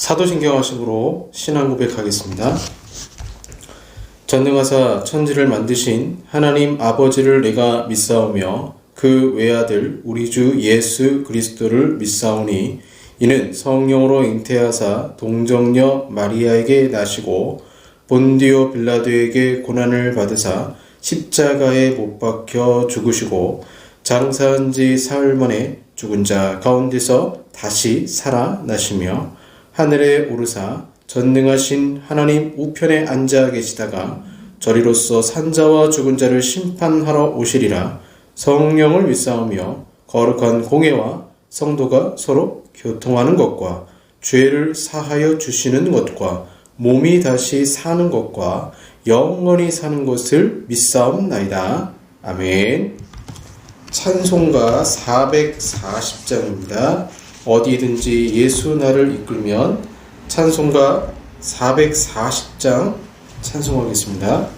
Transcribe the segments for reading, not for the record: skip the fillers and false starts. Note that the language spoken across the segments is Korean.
사도신경하심으로 신앙 고백하겠습니다. 전능하사 천지를 만드신 하나님 아버지를 내가 믿사오며 그 외아들 우리 주 예수 그리스도를 믿사오니 이는 성령으로 잉태하사 동정녀 마리아에게 나시고 본디오 빌라도에게 고난을 받으사 십자가에 못 박혀 죽으시고 장사한 지 사흘 만에 죽은 자 가운데서 다시 살아나시며 하늘에 오르사 전능하신 하나님 우편에 앉아 계시다가 저리로서 산자와 죽은 자를 심판하러 오시리라. 성령을 믿사오며 거룩한 공회와 성도가 서로 교통하는 것과 죄를 사하여 주시는 것과 몸이 다시 사는 것과 영원히 사는 것을 믿사옵나이다. 아멘. 찬송가 440장입니다. 어디든지 예수 나를 이끌면 찬송가 440장 찬송하겠습니다.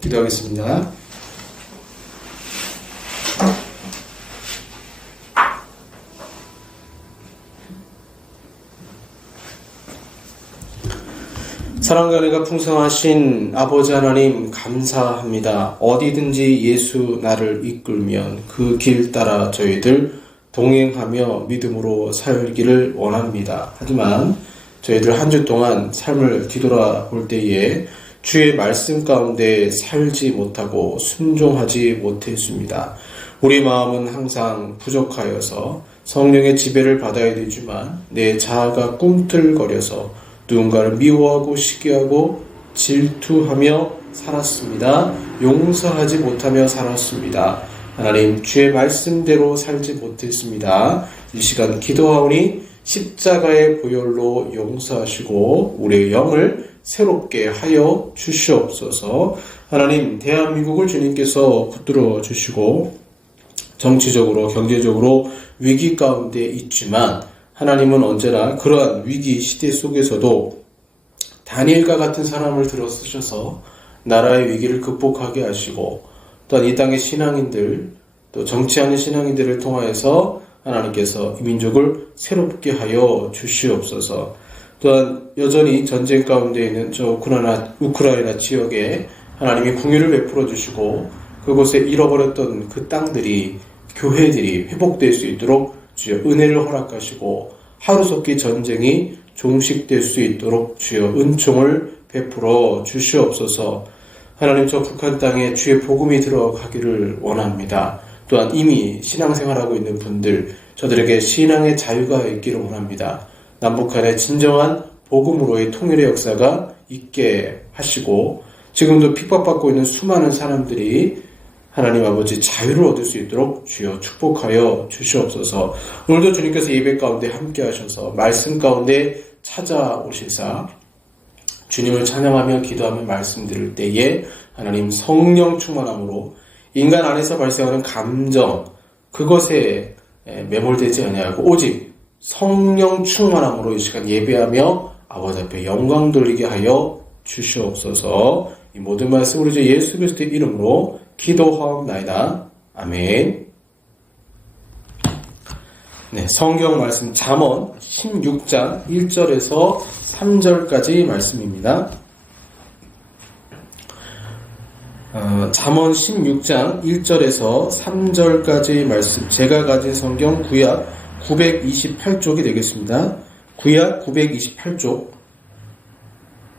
기도하겠습니다. 사랑과 은혜가 풍성하신 아버지 하나님 감사합니다. 어디든지 예수 나를 이끌면 그 길 따라 저희들 동행하며 믿음으로 살기를 원합니다. 하지만 저희들 한 주 동안 삶을 뒤돌아볼 때에 주의 말씀 가운데 살지 못하고 순종하지 못했습니다. 우리 마음은 항상 부족하여서 성령의 지배를 받아야 되지만 내 자아가 꿈틀거려서 누군가를 미워하고 시기하고 질투하며 살았습니다. 용서하지 못하며 살았습니다. 하나님, 주의 말씀대로 살지 못했습니다. 이 시간 기도하오니 십자가의 보혈로 용서하시고 우리의 영을 새롭게 하여 주시옵소서. 하나님, 대한민국을 주님께서 붙들어 주시고 정치적으로 경제적으로 위기 가운데 있지만 하나님은 언제나 그러한 위기 시대 속에서도 다니엘과 같은 사람을 들어 쓰셔서 나라의 위기를 극복하게 하시고 또한 이 땅의 신앙인들 또 정치하는 신앙인들을 통하여서 하나님께서 이 민족을 새롭게 하여 주시옵소서. 또한 여전히 전쟁 가운데 있는 저 우크라이나 지역에 하나님이 긍휼을 베풀어 주시고 그곳에 잃어버렸던 그 땅들이 교회들이 회복될 수 있도록 주여 은혜를 허락하시고 하루속히 전쟁이 종식될 수 있도록 주여 은총을 베풀어 주시옵소서. 하나님, 저 북한 땅에 주의 복음이 들어가기를 원합니다. 또한 이미 신앙생활하고 있는 분들, 저들에게 신앙의 자유가 있기를 원합니다. 남북한의 진정한 복음으로의 통일의 역사가 있게 하시고 지금도 핍박받고 있는 수많은 사람들이 하나님 아버지 자유를 얻을 수 있도록 주여 축복하여 주시옵소서. 오늘도 주님께서 예배 가운데 함께 하셔서 말씀 가운데 찾아오시사 주님을 찬양하며 기도하며 말씀드릴 때에 하나님 성령 충만함으로 인간 안에서 발생하는 감정 그것에 매몰되지 아니하고 오직 성령 충만함으로 이 시간 예배하며 아버지 앞에 영광 돌리게 하여 주시옵소서. 이 모든 말씀 우리 주 예수 그리스도의 이름으로 기도하옵나이다. 아멘. 네, 성경 말씀 잠언 16장 1절에서 3절까지 말씀입니다. 잠언 16장 1절에서 3절까지 말씀, 제가 가진 성경 구약 928쪽이 되겠습니다. 구약 928쪽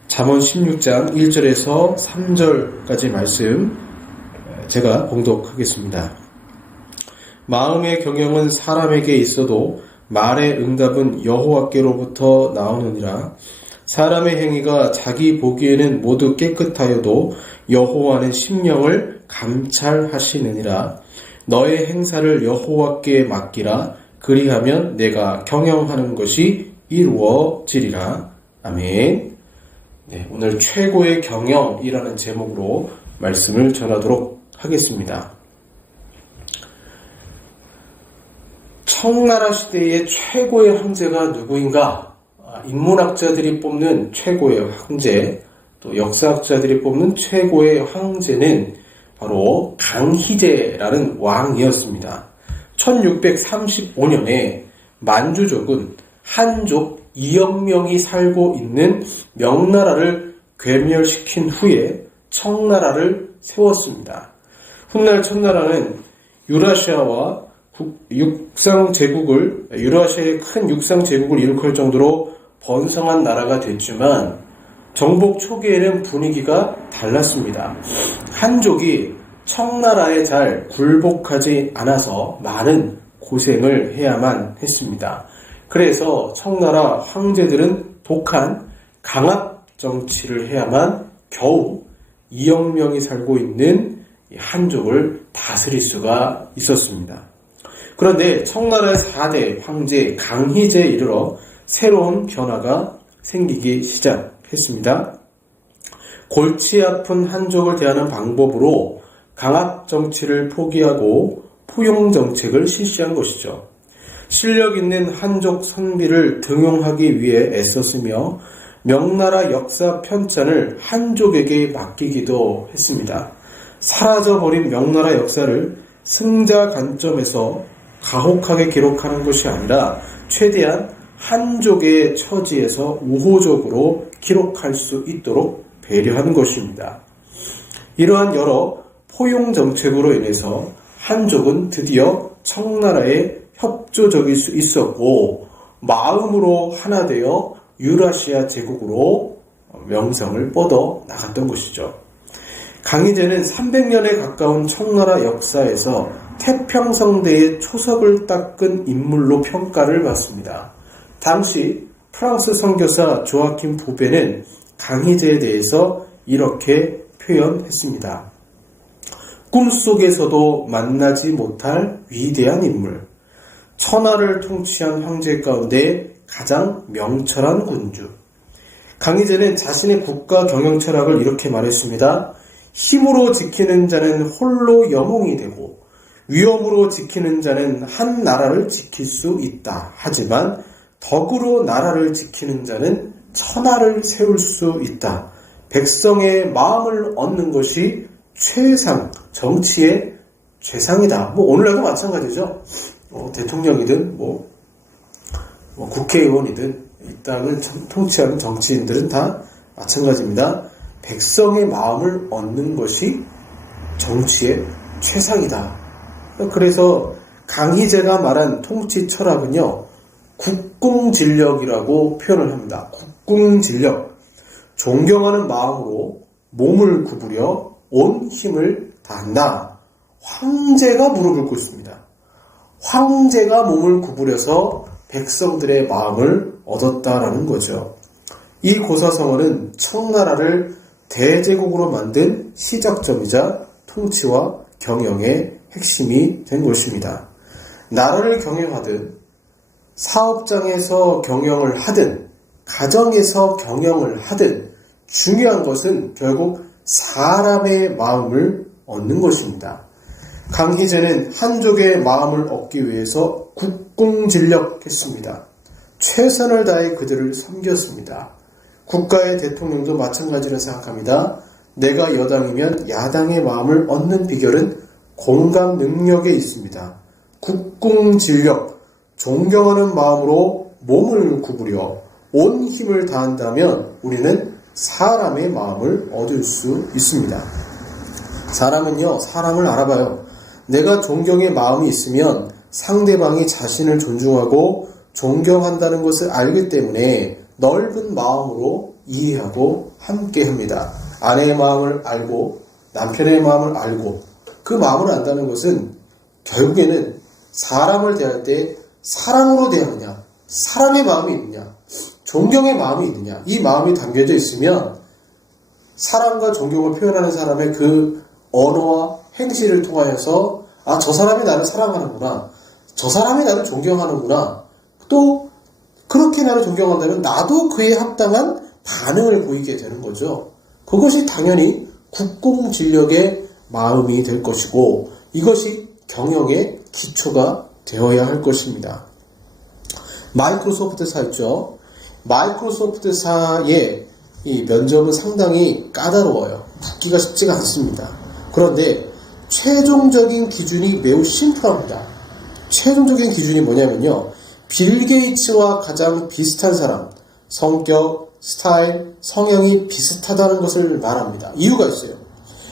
잠언 16장 1절에서 3절까지 말씀 제가 봉독하겠습니다. 마음의 경영은 사람에게 있어도 말의 응답은 여호와께로부터 나오느니라. 사람의 행위가 자기 보기에는 모두 깨끗하여도 여호와는 심령을 감찰하시느니라. 너의 행사를 여호와께 맡기라. 그리하면 내가 경영하는 것이 이루어지리라. 아멘. 네, 오늘 최고의 경영이라는 제목으로 말씀을 전하도록 하겠습니다. 청나라 시대의 최고의 황제가 누구인가? 인문학자들이 뽑는 최고의 황제, 또 역사학자들이 뽑는 최고의 황제는 바로 강희제라는 왕이었습니다. 1635년에 만주족은 한족 2억 명이 살고 있는 명나라를 괴멸시킨 후에 청나라를 세웠습니다. 훗날 청나라는 유라시아의 큰 육상 제국을 일으킬 정도로 번성한 나라가 됐지만 정복 초기에는 분위기가 달랐습니다. 한족이 청나라에 잘 굴복하지 않아서 많은 고생을 해야만 했습니다. 그래서 청나라 황제들은 독한 강압 정치를 해야만 겨우 2억 명이 살고 있는 한족을 다스릴 수가 있었습니다. 그런데 청나라의 4대 황제 강희제에 이르러 새로운 변화가 생기기 시작했습니다. 골치 아픈 한족을 대하는 방법으로 강압 정치를 포기하고 포용 정책을 실시한 것이죠. 실력 있는 한족 선비를 등용하기 위해 애썼으며 명나라 역사 편찬을 한족에게 맡기기도 했습니다. 사라져버린 명나라 역사를 승자 관점에서 가혹하게 기록하는 것이 아니라 최대한 한족의 처지에서 우호적으로 기록할 수 있도록 배려한 것입니다. 이러한 여러 포용 정책으로 인해서 한족은 드디어 청나라에 협조적일 수 있었고 마음으로 하나 되어 유라시아 제국으로 명성을 뻗어 나갔던 것이죠. 강희제는 300년에 가까운 청나라 역사에서 태평성대의 초석을 닦은 인물로 평가를 받습니다. 당시 프랑스 선교사 조아킴 보베는 강희제에 대해서 이렇게 표현했습니다. 꿈속에서도 만나지 못할 위대한 인물. 천하를 통치한 황제 가운데 가장 명철한 군주. 강희제는 자신의 국가 경영 철학을 이렇게 말했습니다. 힘으로 지키는 자는 홀로 영웅이 되고 위엄으로 지키는 자는 한 나라를 지킬 수 있다. 하지만 덕으로 나라를 지키는 자는 천하를 세울 수 있다. 백성의 마음을 얻는 것이 최상, 정치의 최상이다. 오늘날도 마찬가지죠. 대통령이든 국회의원이든 이 땅을 통치하는 정치인들은 다 마찬가지입니다. 백성의 마음을 얻는 것이 정치의 최상이다. 그래서 강희제가 말한 통치 철학은요, 국궁진력이라고 표현을 합니다. 국궁진력. 존경하는 마음으로 몸을 구부려 온 힘을 다한다. 황제가 무릎을 꿇습니다. 황제가 몸을 구부려서 백성들의 마음을 얻었다라는 거죠. 이 고사성어는 청나라를 대제국으로 만든 시작점이자 통치와 경영의 핵심이 된 것입니다. 나라를 경영하든 사업장에서 경영을 하든 가정에서 경영을 하든 중요한 것은 결국 사람의 마음을 얻는 것입니다. 강희제는 한족의 마음을 얻기 위해서 국궁진력했습니다. 최선을 다해 그들을 섬겼습니다. 국가의 대통령도 마찬가지라 생각합니다. 내가 여당이면 야당의 마음을 얻는 비결은 공감 능력에 있습니다. 국궁진력, 존경하는 마음으로 몸을 구부려 온 힘을 다한다면 우리는 사람의 마음을 얻을 수 있습니다. 사람은요, 사람을 알아봐요. 내가 존경의 마음이 있으면 상대방이 자신을 존중하고 존경한다는 것을 알기 때문에 넓은 마음으로 이해하고 함께합니다. 아내의 마음을 알고 남편의 마음을 알고 그 마음을 안다는 것은 결국에는 사람을 대할 때 사랑으로 대하느냐, 사랑의 마음이 있느냐, 존경의 마음이 있느냐, 이 마음이 담겨져 있으면 사랑과 존경을 표현하는 사람의 그 언어와 행실을 통하여서 저 사람이 나를 사랑하는구나, 저 사람이 나를 존경하는구나, 또 그렇게 나를 존경한다면 나도 그에 합당한 반응을 보이게 되는 거죠. 그것이 당연히 국궁진력의 마음이 될 것이고 이것이 경영의 기초가 되어야 할 것입니다. 마이크로소프트사 있죠. 마이크로소프트사의 이 면접은 상당히 까다로워요. 붙기가 쉽지가 않습니다. 그런데 최종적인 기준이 매우 심플합니다. 최종적인 기준이 뭐냐면요, 빌 게이츠와 가장 비슷한 사람, 성격, 스타일, 성향이 비슷하다는 것을 말합니다. 이유가 있어요.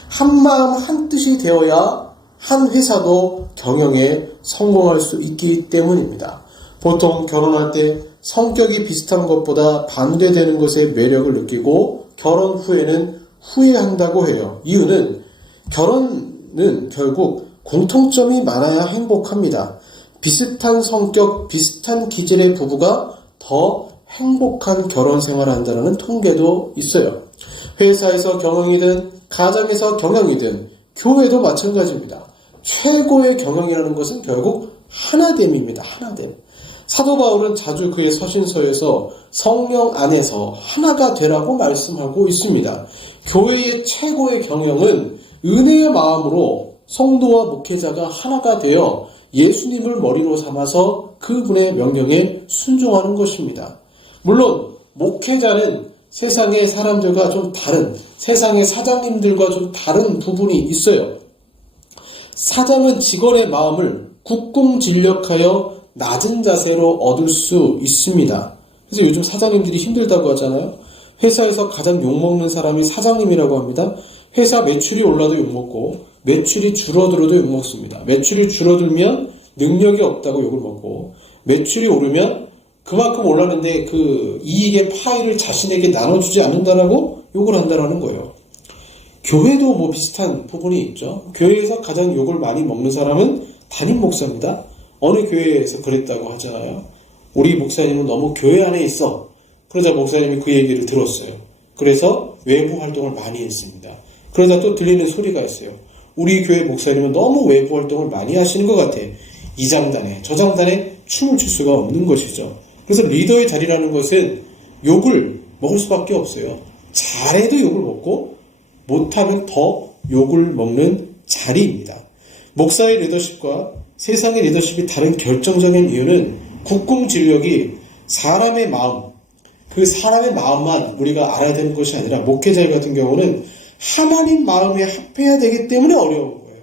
한마음 한뜻이 되어야 한 회사도 경영에 성공할 수 있기 때문입니다. 보통 결혼할 때 성격이 비슷한 것보다 반대되는 것에 매력을 느끼고 결혼 후에는 후회한다고 해요. 이유는 결혼은 결국 공통점이 많아야 행복합니다. 비슷한 성격, 비슷한 기질의 부부가 더 행복한 결혼 생활을 한다는 통계도 있어요. 회사에서 경영이든 가정에서 경영이든 교회도 마찬가지입니다. 최고의 경영이라는 것은 결국 하나됨입니다. 하나됨. 사도 바울은 자주 그의 서신서에서 성령 안에서 하나가 되라고 말씀하고 있습니다. 교회의 최고의 경영은 은혜의 마음으로 성도와 목회자가 하나가 되어 예수님을 머리로 삼아서 그분의 명령에 순종하는 것입니다. 물론 목회자는 세상의 사람들과 좀 다른, 세상의 사장님들과 좀 다른 부분이 있어요. 사장은 직원의 마음을 국궁진력하여 낮은 자세로 얻을 수 있습니다. 그래서 요즘 사장님들이 힘들다고 하잖아요. 회사에서 가장 욕먹는 사람이 사장님이라고 합니다. 회사 매출이 올라도 욕먹고 매출이 줄어들어도 욕먹습니다. 매출이 줄어들면 능력이 없다고 욕을 먹고 매출이 오르면 그만큼 올랐는데 그 이익의 파이를 자신에게 나눠주지 않는다라고 욕을 한다라는 거예요. 교회도 뭐 비슷한 부분이 있죠. 교회에서 가장 욕을 많이 먹는 사람은 담임 목사입니다. 어느 교회에서 그랬다고 하잖아요. 우리 목사님은 너무 교회 안에 있어. 그러자 목사님이 그 얘기를 들었어요. 그래서 외부 활동을 많이 했습니다. 그러다 또 들리는 소리가 있어요. 우리 교회 목사님은 너무 외부 활동을 많이 하시는 것 같아. 이 장단에 저 장단에 춤을 출 수가 없는 것이죠. 그래서 리더의 자리라는 것은 욕을 먹을 수밖에 없어요. 잘해도 욕을 먹고 못하면 더 욕을 먹는 자리입니다. 목사의 리더십과 세상의 리더십이 다른 결정적인 이유는 국공진력이 사람의 마음, 그 사람의 마음만 우리가 알아야 되는 것이 아니라 목회자 같은 경우는 하나님 마음에 합해야 되기 때문에 어려운 거예요.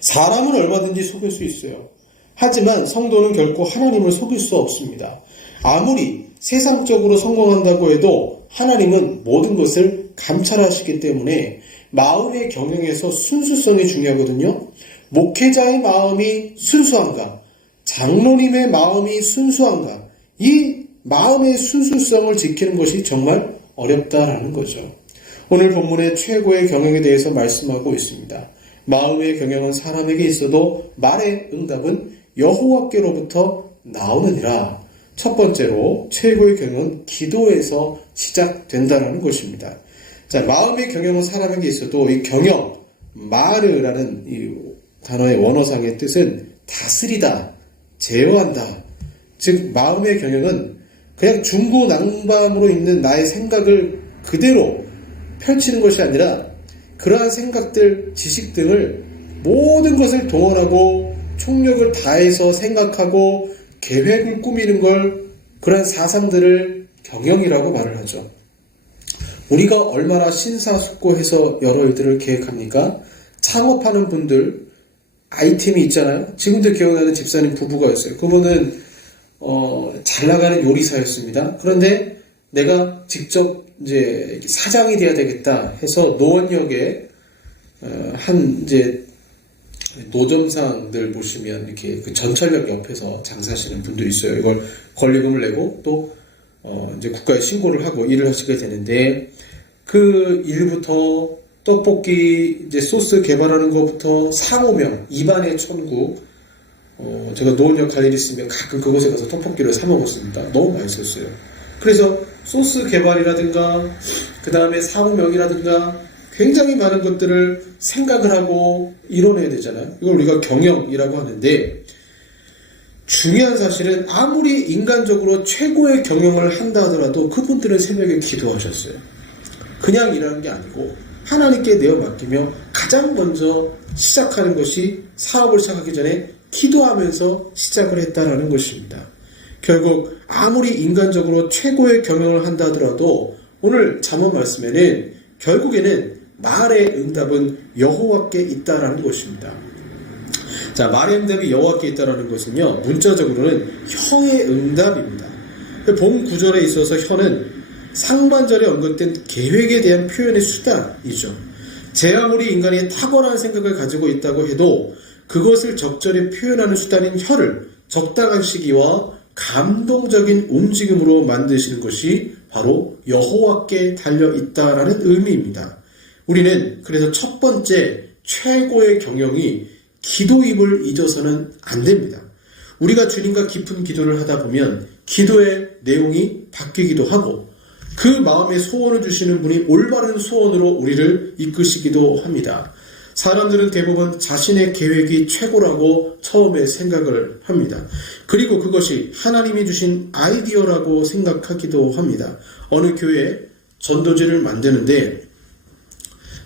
사람은 얼마든지 속일 수 있어요. 하지만 성도는 결코 하나님을 속일 수 없습니다. 아무리 세상적으로 성공한다고 해도 하나님은 모든 것을 감찰하시기 때문에 마음의 경영에서 순수성이 중요하거든요. 목회자의 마음이 순수한가, 장로님의 마음이 순수한가, 이 마음의 순수성을 지키는 것이 정말 어렵다라는 거죠. 오늘 본문의 최고의 경영에 대해서 말씀하고 있습니다. 마음의 경영은 사람에게 있어도 말의 응답은 여호와께로부터 나오느니라. 첫 번째로 최고의 경영은 기도에서 시작된다는 것입니다. 자, 마음의 경영은 사람에게 있어도 이 경영, 마르라는 이 단어의 원어상의 뜻은 다스리다, 제어한다. 즉 마음의 경영은 그냥 중구난방으로 있는 나의 생각을 그대로 펼치는 것이 아니라 그러한 생각들, 지식 등을 모든 것을 동원하고 총력을 다해서 생각하고 계획을 꾸미는 걸, 그러한 사상들을 경영이라고 말을 하죠. 우리가 얼마나 신사숙고해서 여러 일들을 계획합니까? 창업하는 분들, 아이템이 있잖아요. 지금도 기억나는 집사님 부부가 있어요. 그분은 잘 나가는 요리사였습니다. 그런데 내가 직접 이제 사장이 돼야 되겠다 해서 노원역에 한 이제 노점상들 보시면 이렇게 그 전철역 옆에서 장사하시는 분도 있어요. 이걸 권리금을 내고 또 이제 국가에 신고를 하고 일을 하시게 되는데, 그 일부터 떡볶이 이제 소스 개발하는 것부터 상호명, 입안의 천국, 제가 노원역 갈 일 있으면 가끔 그곳에 가서 떡볶이를 사 먹었습니다. 너무 맛있었어요. 그래서 소스 개발이라든가 그 다음에 상호명이라든가 굉장히 많은 것들을 생각을 하고 이뤄내야 되잖아요. 이걸 우리가 경영이라고 하는데, 중요한 사실은 아무리 인간적으로 최고의 경영을 한다 하더라도 그분들은 새벽에 기도하셨어요. 그냥 일하는 게 아니고 하나님께 내어 맡기며 가장 먼저 시작하는 것이, 사업을 시작하기 전에 기도하면서 시작을 했다라는 것입니다. 결국 아무리 인간적으로 최고의 경영을 한다 하더라도 오늘 잠언 말씀에는 결국에는 말의 응답은 여호와께 있다라는 것입니다. 자, 말의 응답이 여호와께 있다라는 것은요, 문자적으로는 혀의 응답입니다. 본 구절에 있어서 혀는 상반절에 언급된 계획에 대한 표현의 수단이죠. 제 아무리 인간이 탁월한 생각을 가지고 있다고 해도 그것을 적절히 표현하는 수단인 혀를 적당한 시기와 감동적인 움직임으로 만드시는 것이 바로 여호와께 달려있다라는 의미입니다. 우리는 그래서 첫 번째 최고의 경영이 기도임을 잊어서는 안 됩니다. 우리가 주님과 깊은 기도를 하다 보면 기도의 내용이 바뀌기도 하고 그 마음에 소원을 주시는 분이 올바른 소원으로 우리를 이끄시기도 합니다. 사람들은 대부분 자신의 계획이 최고라고 처음에 생각을 합니다. 그리고 그것이 하나님이 주신 아이디어라고 생각하기도 합니다. 어느 교회에 전도지를 만드는데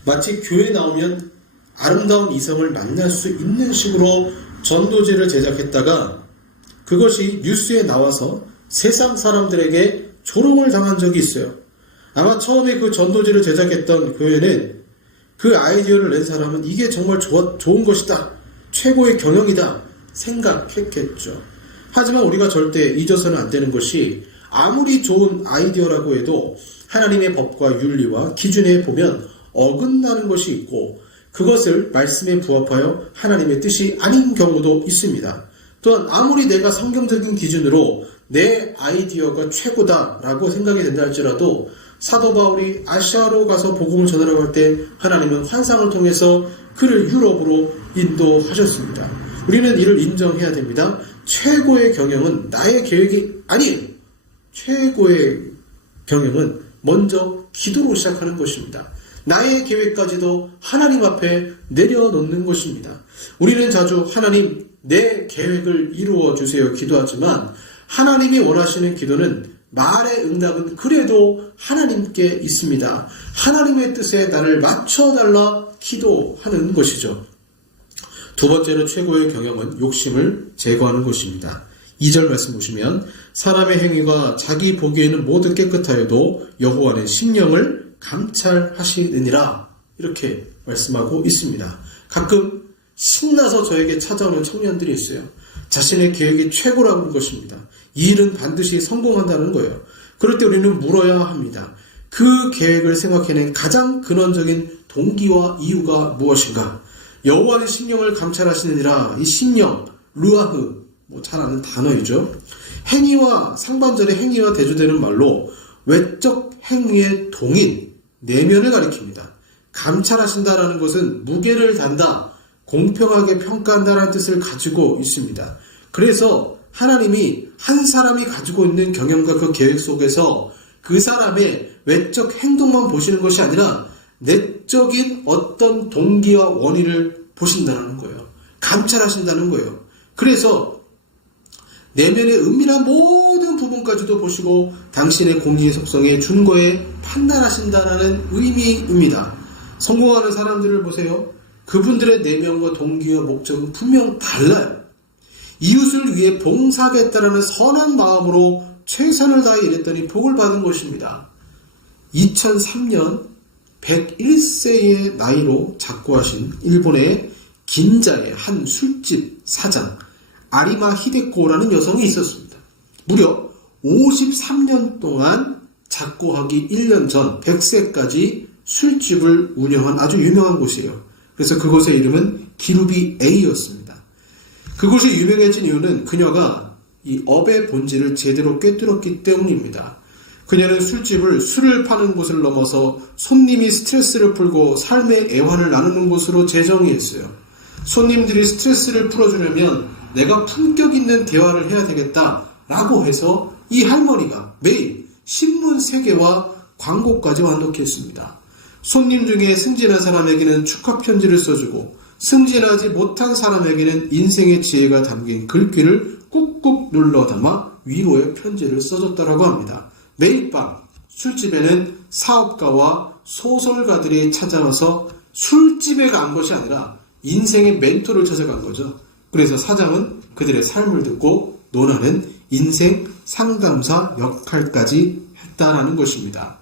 마치 교회 나오면 아름다운 이성을 만날 수 있는 식으로 전도지를 제작했다가 그것이 뉴스에 나와서 세상 사람들에게 조롱을 당한 적이 있어요. 아마 처음에 그 전도지를 제작했던 교회는 그 아이디어를 낸 사람은 이게 정말 좋은 것이다, 최고의 경영이다 생각했겠죠. 하지만 우리가 절대 잊어서는 안 되는 것이, 아무리 좋은 아이디어라고 해도 하나님의 법과 윤리와 기준에 보면 어긋나는 것이 있고 그것을 말씀에 부합하여 하나님의 뜻이 아닌 경우도 있습니다. 또한 아무리 내가 성경적인 기준으로 내 아이디어가 최고다라고 생각이 된다 할지라도 사도 바울이 아시아로 가서 복음을 전하려고 할 때 하나님은 환상을 통해서 그를 유럽으로 인도하셨습니다. 우리는 이를 인정해야 됩니다. 최고의 경영은 나의 계획이 아니에요. 최고의 경영은 먼저 기도로 시작하는 것입니다. 나의 계획까지도 하나님 앞에 내려놓는 것입니다. 우리는 자주 하나님 내 계획을 이루어 주세요 기도하지만 하나님이 원하시는 기도는 말의 응답은 그래도 하나님께 있습니다. 하나님의 뜻에 나를 맞춰달라 기도하는 것이죠. 두 번째로 최고의 경영은 욕심을 제거하는 것입니다. 2절 말씀 보시면 사람의 행위가 자기 보기에는 모두 깨끗하여도 여호와는 심령을 감찰하시느니라 이렇게 말씀하고 있습니다. 가끔 신나서 저에게 찾아오는 청년들이 있어요. 자신의 계획이 최고라는 것입니다. 이 일은 반드시 성공한다는 거예요. 그럴 때 우리는 물어야 합니다. 그 계획을 생각해낸 가장 근원적인 동기와 이유가 무엇인가? 여호와는 심령을 감찰하시느니라. 이 심령, 루아흐, 잘 아는 단어이죠. 행위와 상반절의 행위와 대조되는 말로 외적 행위의 동인, 내면을 가리킵니다. 감찰하신다라는 것은 무게를 단다, 공평하게 평가한다라는 뜻을 가지고 있습니다. 그래서 하나님이 한 사람이 가지고 있는 경영과 그 계획 속에서 그 사람의 외적 행동만 보시는 것이 아니라 내적인 어떤 동기와 원인을 보신다는 거예요. 감찰하신다는 거예요. 그래서 내면의 은밀한 모든 부분까지도 보시고 당신의 공의의 속성에 준거에 판단하신다는 의미입니다. 성공하는 사람들을 보세요. 그분들의 내면과 동기와 목적은 분명 달라요. 이웃을 위해 봉사하겠다라는 선한 마음으로 최선을 다해 일했더니 복을 받은 것입니다. 2003년 101세의 나이로 작고하신 일본의 긴자의 한 술집 사장 아리마 히데코라는 여성이 있었습니다. 무려 53년 동안 작고하기 1년 전 100세까지 술집을 운영한 아주 유명한 곳이에요. 그래서 그곳의 이름은 기루비 A였습니다. 그곳이 유명해진 이유는 그녀가 이 업의 본질을 제대로 꿰뚫었기 때문입니다. 그녀는 술집을 술을 파는 곳을 넘어서 손님이 스트레스를 풀고 삶의 애환을 나누는 곳으로 재정의했어요. 손님들이 스트레스를 풀어주려면 내가 품격 있는 대화를 해야 되겠다라고 해서 이 할머니가 매일 신문 3개와 광고까지 완독했습니다. 손님 중에 승진한 사람에게는 축하 편지를 써주고 승진하지 못한 사람에게는 인생의 지혜가 담긴 글귀를 꾹꾹 눌러 담아 위로의 편지를 써줬다고 합니다. 매일 밤 술집에는 사업가와 소설가들이 찾아와서 술집에 간 것이 아니라 인생의 멘토를 찾아간 거죠. 그래서 사장은 그들의 삶을 듣고 논하는 인생 상담사 역할까지 했다라는 것입니다.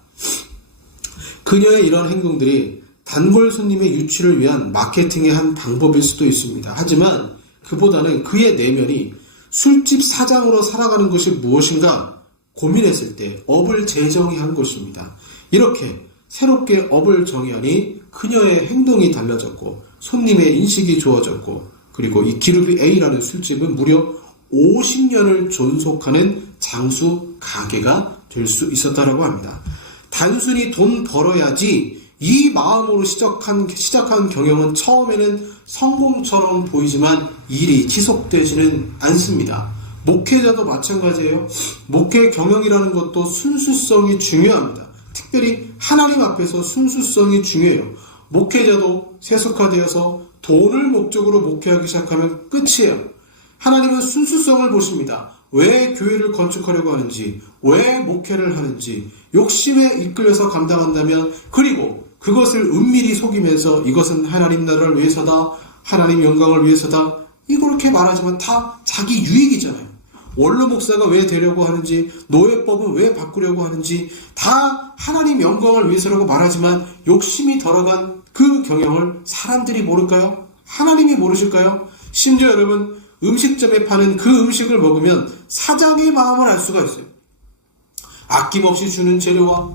그녀의 이런 행동들이 단골 손님의 유치를 위한 마케팅의 한 방법일 수도 있습니다. 하지만 그보다는 그의 내면이 술집 사장으로 살아가는 것이 무엇인가 고민했을 때 업을 재정의한 것입니다. 이렇게 새롭게 업을 정의하니 그녀의 행동이 달라졌고 손님의 인식이 좋아졌고 그리고 이 기루비 A라는 술집은 무려 50년을 존속하는 장수 가게가 될 수 있었다고 합니다. 단순히 돈 벌어야지 이 마음으로 시작한 경영은 처음에는 성공처럼 보이지만 일이 지속되지는 않습니다. 목회자도 마찬가지예요. 목회 경영이라는 것도 순수성이 중요합니다. 특별히 하나님 앞에서 순수성이 중요해요. 목회자도 세속화되어서 돈을 목적으로 목회하기 시작하면 끝이에요. 하나님은 순수성을 보십니다. 왜 교회를 건축하려고 하는지, 왜 목회를 하는지, 욕심에 이끌려서 감당한다면, 그리고 그것을 은밀히 속이면서 이것은 하나님 나라를 위해서다, 하나님 영광을 위해서다, 이렇게 말하지만 다 자기 유익이잖아요. 원로 목사가 왜 되려고 하는지, 노예법은 왜 바꾸려고 하는지 다 하나님 영광을 위해서라고 말하지만 욕심이 들어간 그 경영을 사람들이 모를까요? 하나님이 모르실까요? 심지어 여러분 음식점에 파는 그 음식을 먹으면 사장의 마음을 알 수가 있어요. 아낌없이 주는 재료와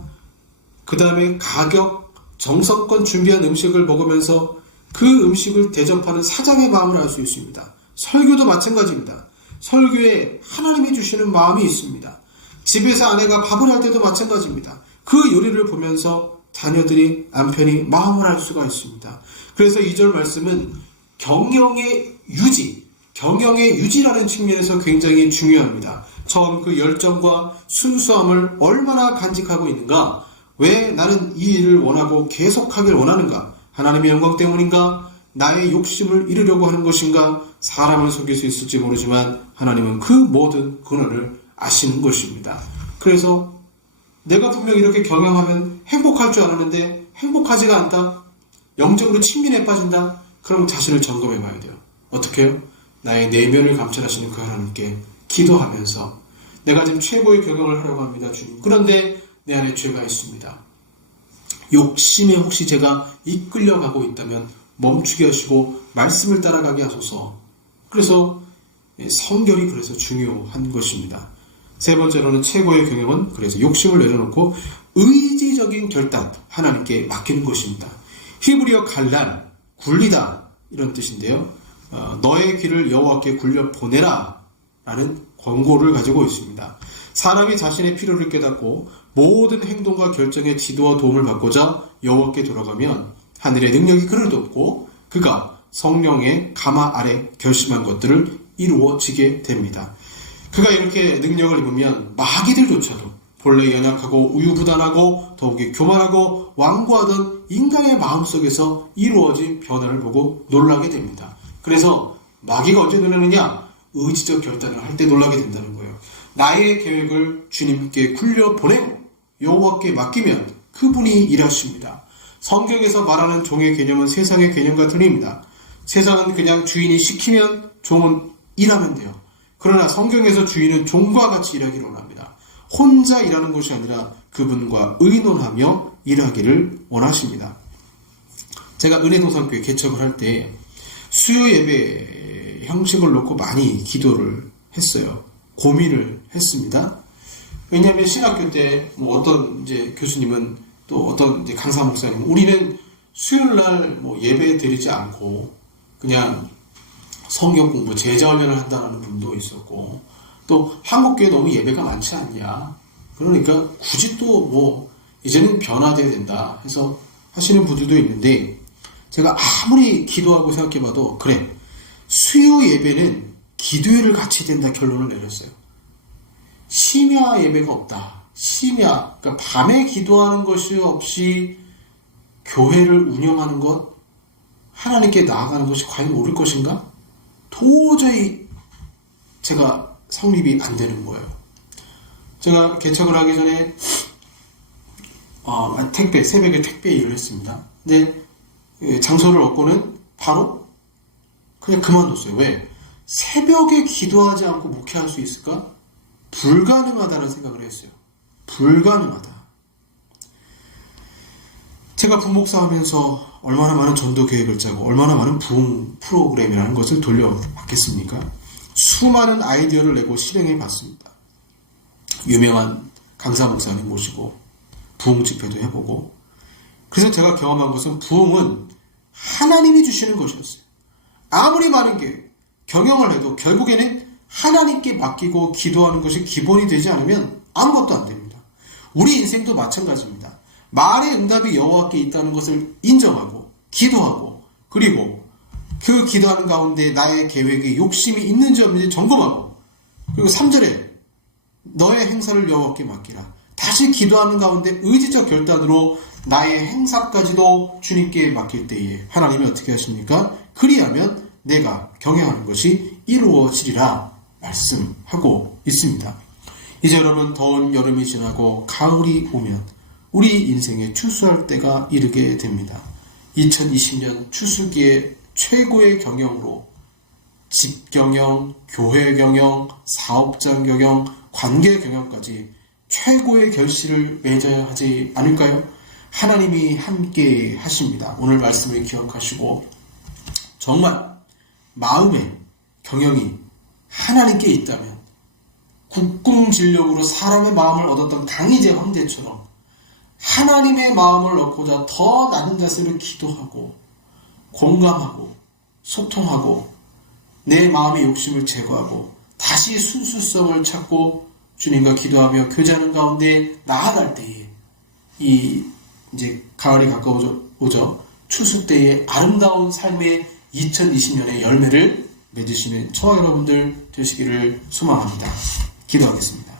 그 다음에 가격, 정성껏 준비한 음식을 먹으면서 그 음식을 대접하는 사장의 마음을 알 수 있습니다. 설교도 마찬가지입니다. 설교에 하나님이 주시는 마음이 있습니다. 집에서 아내가 밥을 할 때도 마찬가지입니다. 그 요리를 보면서 자녀들이, 남편이 마음을 알 수가 있습니다. 그래서 2절 말씀은 경영의 유지라는 측면에서 굉장히 중요합니다. 처음 그 열정과 순수함을 얼마나 간직하고 있는가? 왜 나는 이 일을 원하고 계속하길 원하는가? 하나님의 영광 때문인가? 나의 욕심을 이루려고 하는 것인가? 사람을 속일 수 있을지 모르지만 하나님은 그 모든 근원을 아시는 것입니다. 그래서 내가 분명 이렇게 경영하면 행복할 줄 알았는데 행복하지가 않다. 영적으로 친민에 빠진다. 그럼 자신을 점검해 봐야 돼요. 어떻게 해요? 나의 내면을 감찰하시는 그 하나님께 기도하면서 내가 지금 최고의 경영을 하려고 합니다, 주님. 그런데 내 안에 죄가 있습니다. 욕심에 혹시 제가 이끌려가고 있다면 멈추게 하시고 말씀을 따라가게 하소서. 그래서 성결이 그래서 중요한 것입니다. 세 번째로는 최고의 경영은 그래서 욕심을 내려놓고 의지적인 결단, 하나님께 맡기는 것입니다. 히브리어 갈랄, 굴리다 이런 뜻인데요. 너의 귀를 여호와께 굴려 보내라 라는 권고를 가지고 있습니다. 사람이 자신의 필요를 깨닫고 모든 행동과 결정의 지도와 도움을 받고자 여호와께 돌아가면 하늘의 능력이 그를 돕고 그가 성령의 가마 아래 결심한 것들을 이루어지게 됩니다. 그가 이렇게 능력을 입으면 마귀들조차도 본래 연약하고 우유부단하고 더욱이 교만하고 완고하던 인간의 마음속에서 이루어진 변화를 보고 놀라게 됩니다. 그래서 마귀가 언제 놀라느냐? 의지적 결단을 할 때 놀라게 된다는 거예요. 나의 계획을 주님께 굴려보내고 여호와께 맡기면 그분이 일하십니다. 성경에서 말하는 종의 개념은 세상의 개념과 틀립니다. 세상은 그냥 주인이 시키면 종은 일하면 돼요. 그러나 성경에서 주인은 종과 같이 일하기를 원합니다. 혼자 일하는 것이 아니라 그분과 의논하며 일하기를 원하십니다. 제가 은혜동산교회 개척을 할 때 수요 예배 형식을 놓고 많이 기도를 했어요. 고민을 했습니다. 왜냐하면 신학교 때 어떤 이제 교수님은 또 어떤 이제 강사 목사님은 우리는 수요일날 예배 드리지 않고 그냥 성경 공부, 제자 훈련을 한다는 분도 있었고 또 한국교회 너무 예배가 많지 않냐. 그러니까 굳이 또 이제는 변화돼야 된다 해서 하시는 분들도 있는데 제가 아무리 기도하고 생각해봐도 그래 수요 예배는 기도회를 같이 된다 결론을 내렸어요. 심야 예배가 없다. 심야, 그러니까 밤에 기도하는 것이 없이 교회를 운영하는 것, 하나님께 나아가는 것이 과연 옳을 것인가? 도저히 제가 성립이 안 되는 거예요. 제가 개척을 하기 전에 새벽에 택배 일을 했습니다. 근데 장소를 얻고는 바로 그냥 그만뒀어요. 왜? 새벽에 기도하지 않고 목회할 수 있을까? 불가능하다는 생각을 했어요. 불가능하다. 제가 부목사 하면서 얼마나 많은 전도 계획을 짜고 얼마나 많은 부흥 프로그램이라는 것을 돌려받겠습니까? 수많은 아이디어를 내고 실행해 봤습니다. 유명한 강사 목사님 모시고 부흥 집회도 해보고 그래서 제가 경험한 것은 부흥은 하나님이 주시는 것이었어요. 아무리 많은 게 경영을 해도 결국에는 하나님께 맡기고 기도하는 것이 기본이 되지 않으면 아무것도 안 됩니다. 우리 인생도 마찬가지입니다. 말의 응답이 여호와께 있다는 것을 인정하고 기도하고 그리고 그 기도하는 가운데 나의 계획에 욕심이 있는지 없는지 점검하고 그리고 3절에 너의 행사를 여호와께 맡기라. 다시 기도하는 가운데 의지적 결단으로 나의 행사까지도 주님께 맡길 때에 하나님이 어떻게 하십니까? 그리하면 내가 경영하는 것이 이루어지리라 말씀하고 있습니다. 이제 여러분 더운 여름이 지나고 가을이 오면 우리 인생에 추수할 때가 이르게 됩니다. 2020년 추수기의 최고의 경영으로 집 경영, 교회 경영, 사업장 경영, 관계 경영까지 최고의 결실을 맺어야 하지 않을까요? 하나님이 함께 하십니다. 오늘 말씀을 기억하시고 정말 마음의 경영이 하나님께 있다면 국궁진력으로 사람의 마음을 얻었던 강희제 황제처럼 하나님의 마음을 얻고자 더 낮은 자세로 기도하고 공감하고 소통하고 내 마음의 욕심을 제거하고 다시 순수성을 찾고 주님과 기도하며 교제하는 가운데 나아갈 때에 이제 가을이 가까워져 추수 때의 아름다운 삶의 2020년의 열매를 맺으시는 저와 여러분들 되시기를 소망합니다. 기도하겠습니다.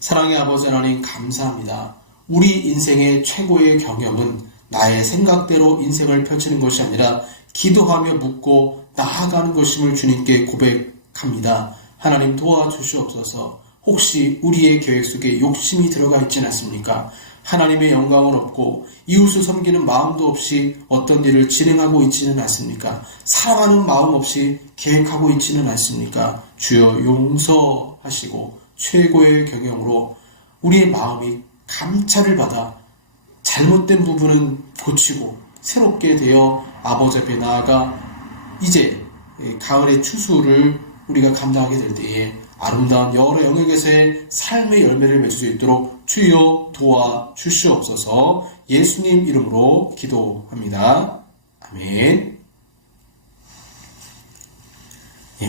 사랑의 아버지 하나님 감사합니다. 우리 인생의 최고의 경영은 나의 생각대로 인생을 펼치는 것이 아니라 기도하며 묻고 나아가는 것임을 주님께 고백합니다. 하나님 도와주시옵소서. 혹시 우리의 계획 속에 욕심이 들어가 있지는 않습니까? 하나님의 영광은 없고 이웃을 섬기는 마음도 없이 어떤 일을 진행하고 있지는 않습니까? 사랑하는 마음 없이 계획하고 있지는 않습니까? 주여 용서하시고 최고의 경영으로 우리의 마음이 감찰을 받아 잘못된 부분은 고치고 새롭게 되어 아버지 앞에 나아가 이제 가을의 추수를 우리가 감당하게 될 때에 아름다운 여러 영역에서의 삶의 열매를 맺을 수 있도록 주여 도와주시옵소서. 예수님 이름으로 기도합니다. 아멘.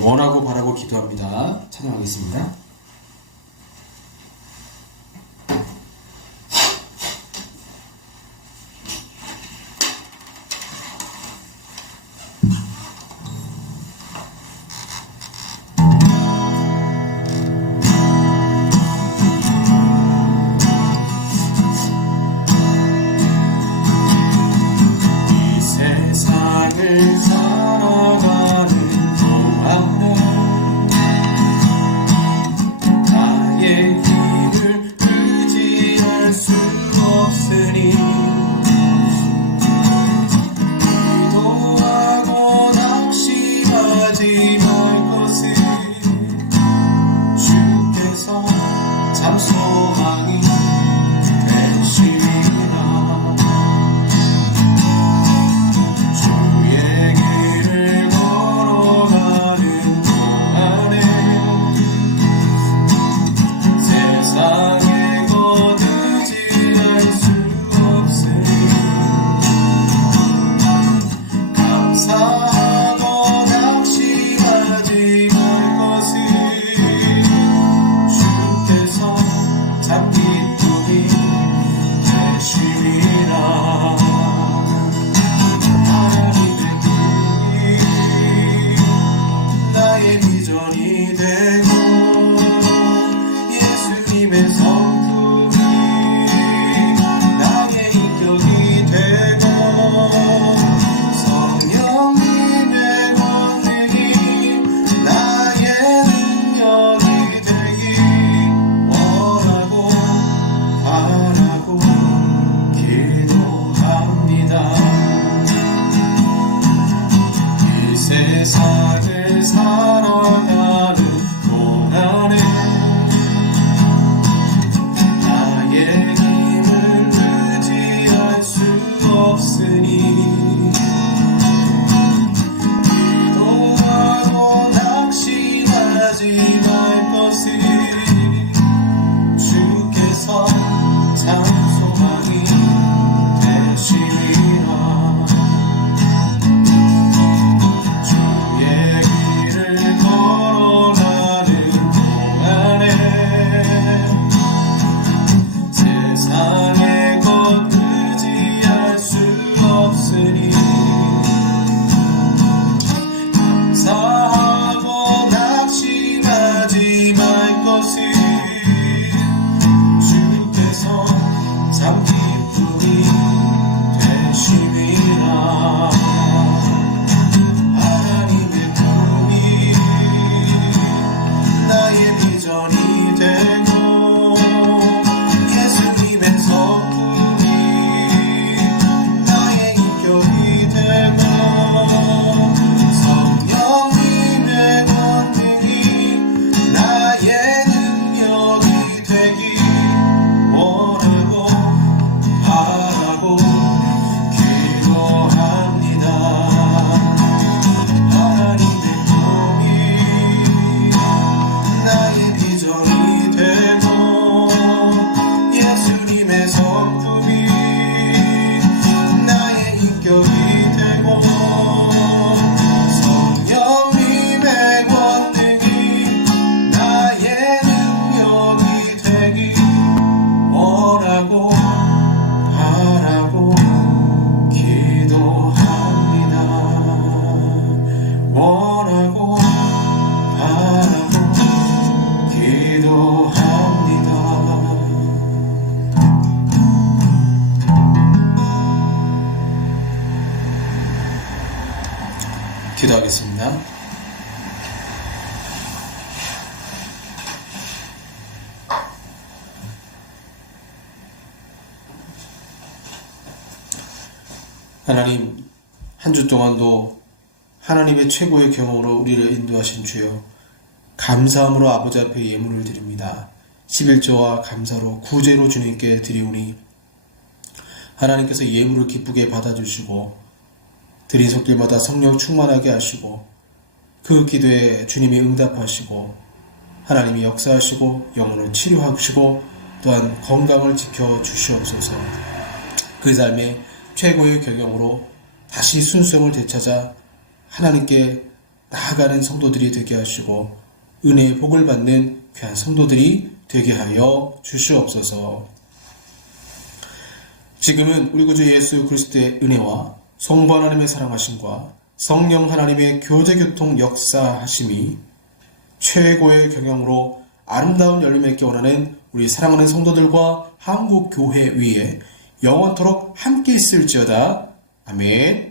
원하고 바라고 기도합니다. 찬양하겠습니다. 기도하겠습니다. 하나님, 한 주 동안도 하나님의 최고의 경험으로 우리를 인도하신 주여, 감사함으로 아버지 앞에 예물을 드립니다. 11조와 감사로 구제로 주님께 드리오니 하나님께서 예물을 기쁘게 받아주시고 드린 손길마다 성령 충만하게 하시고 그 기도에 주님이 응답하시고 하나님이 역사하시고 영혼을 치료하시고 또한 건강을 지켜주시옵소서. 그 삶의 최고의 경영으로 다시 순수성을 되찾아 하나님께 나아가는 성도들이 되게 하시고 은혜의 복을 받는 귀한 성도들이 되게 하여 주시옵소서. 지금은 우리 구주 예수 그리스도의 은혜와 성부 하나님의 사랑하심과 성령 하나님의 교제교통 역사하심이 최고의 경영으로 아름다운 열매 맺기 원하는 우리 사랑하는 성도들과 한국교회 위에 영원토록 함께 있을지어다. 아멘.